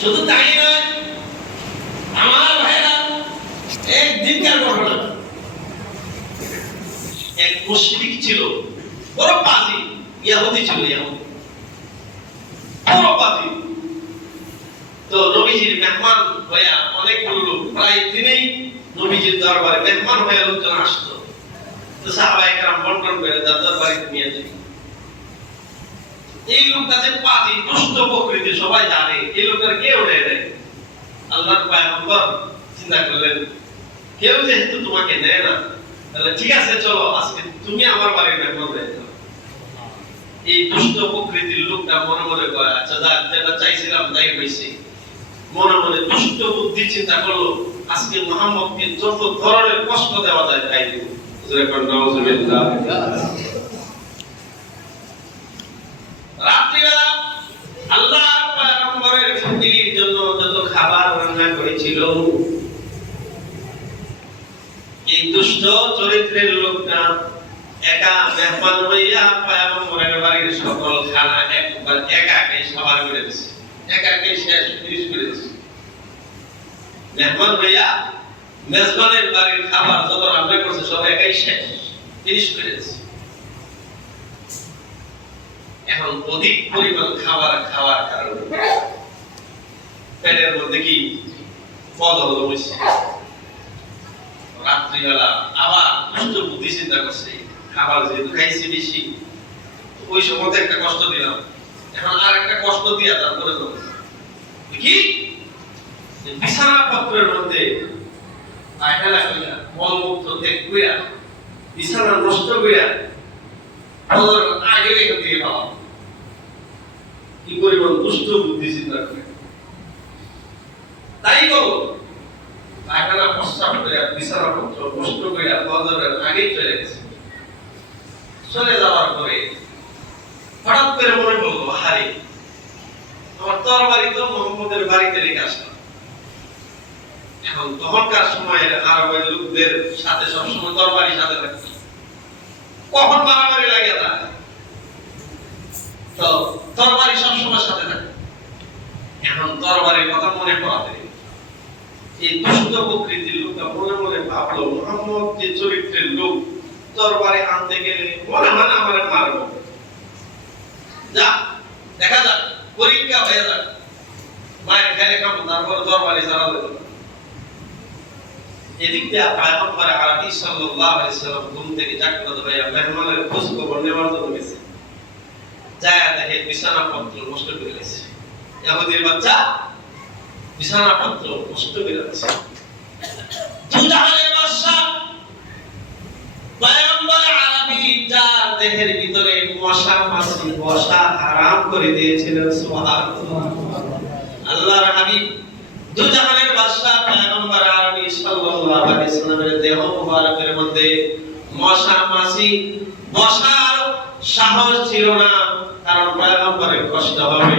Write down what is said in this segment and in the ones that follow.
শুধু তাই নয়, আমার ভাইরা ঘটনা। এক মুশরিক ছিল, বড় পাজি, ইয়াহুদি ছিল ইয়াহুদি। বড় পাজি। তো নবীজির মেহমান হইয়া অনেকগুলো লোক, প্রায় দিনেই নবীজির দরবারে মেহমান হয়ে লোকজন আসতো। তো সাহাবায়ে কেরাম বন্টন করে তার দরবারে নিয়ে যেত এই লোকটা যে পাজি দুষ্ট প্রকৃতি সবাই জানে। এই লোকটার কে উঠে দেয়? আল্লাহর পয়গম্বর চিন্তা করলেন, কেউ যেহেতু তোমাকে দেয় না, তাহলে ঠিক আছে, চলো, আজকে তুমি আমার বাড়ির মেহমান এই দুষ্ট প্রকৃতির লোকটা মনে মনে কয় আচ্ছা যাক যেটা চাইছিলাম, তাই হয়েছে মনে মনে দুষ্ট বুদ্ধি চিন্তা করল, আজকে মোহাম্মদকে যত ধরনের কষ্ট দেওয়া যায়, তাই দিব হুজুরে কোন নাউজুবিল্লাহ রাত্রিবেলা আল্লাহ পয়গম্বরের ফ্যামিলির জন্য যত খাবার রান্না করেছিল। এই দুষ্ট চরিত্রের লোকটা একা মেহমান হইয়া পয়গম্বরের বাড়ির সকল খানা একবার একাকে সবার করে দিছে। একাকে শেষ ফিনিশ করে দিছে। মেহমান হইয়া মেজবানের বাড়ির খাবার যত রান্না করছে সব একাই শেষ ফিনিশ করে দিছে। এখন অধিক পরিমাণ খাবার খাওয়ার কারণে পেটের সময় একটা কষ্ট দিলাম। এখন আর একটা কষ্ট দিয়া তারপরে কি বিছানা পত্রের মধ্যে ত্যাগ বিছানা নষ্ট আগে এখান থেকে পাওয়া। কি পরিমাণ দুষ্ট বুদ্ধি চিন্তা করে? তাই চলে যাওয়ার পরে হঠাৎ করে তরবারি এখন তখনকার লোকদের সাথে সবসময় তরবারি সাথে কখন মারামারি লাগে না তো তরবারি সবসময় সাথে থাকে। এখন তরবারির কথা মনে পড়াতে এই দুষ্ট প্রকৃতির লোকটা মনে মনে ভাবলো, মোহাম্মদ, যে চরিত্রের লোক তরবারি আনতে গেলে মনে হয় আমার মারবো। যা, দেখা যাক, পরীক্ষা হয়ে যাক। মায়ের খেলে খাব তারপরে তরবারি চালাতে দেবো এদিক দিয়ে পয়গম্বর আরবি আলাইহি সাল্লাম ঘুম থেকে জাগ্রত মেহমানের খোঁজ খবর নেওয়ার জন্য গেছে। যায় দেখে বিছানা পত্র নষ্ট করে গেছে ইহুদির বাচ্চা বিছানা পত্র নষ্ট আরবি যার দেহের ভিতরে মশা, মাছি বসা হারাম করে দিয়েছিলেন। সুবহানাল্লাহ। আল্লাহর হাবিব দুজাহানের বাদশা পয়গম্বর আরবি সাল্লাল্লাহু আলাইহি সাল্লামের দেহ মুবারকের মধ্যে মশা, মাছি বসার সাহস ছিল না, কারণ পয়গম্বরের কষ্ট হবে।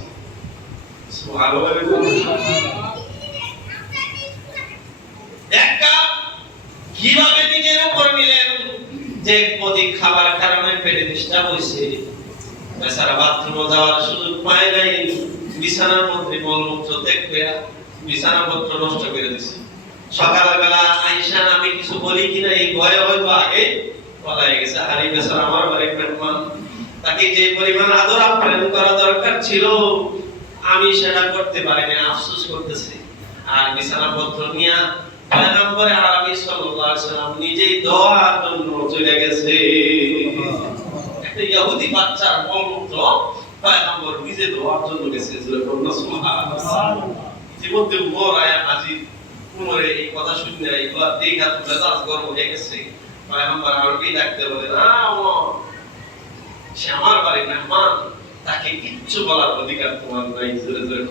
একটা কীভাবে নিজের উপর নিলেন? যে অধিক খাবার কারণে পেটে ডিস্টার্ব হয়েছে। বেচারা বাথরুমে যাওয়ার সুযোগ পায় নাই। বিছানার মধ্যে মলমূত্র দেখবে বিছানা পত্র নষ্ট করে দিছে। সকালবেলা আইসা আমি কিছু বলি কিনা এই ভয়ে হয়তো আগে পলাই গেছে। হারি বেচারা আমার বাড়ির মেহমান। তাকে যে পরিমাণ আদর আপ্যায়ন করা দরকার ছিল আমি সেটা করতে পারিনি, আফসোস করতেছি। আর বিছানা পত্র নিয়ে পয়গম্বর আরবি সাল্লাল্লাহু আলাইহি সাল্লাম নিজেই দোয়ার জন্য চলে গেছে। একটা ইহুদি বাচ্চার মত পয়গম্বর নিজে দোয়ার জন্য গেছে সুবহানাল্লাহ। সুবহানাল্লাহ ইতিমধ্যে উমর, আয়া উমরে এই কথা শুনে দেখা গরম হয়ে গেছে। পয়গম্বর আরবি ডাকতে বলে, না, উমর, সে আমার বাড়ির মেহমান। তাকে কিচ্ছু বলার অধিকার তোমার নাই জোরে জোরে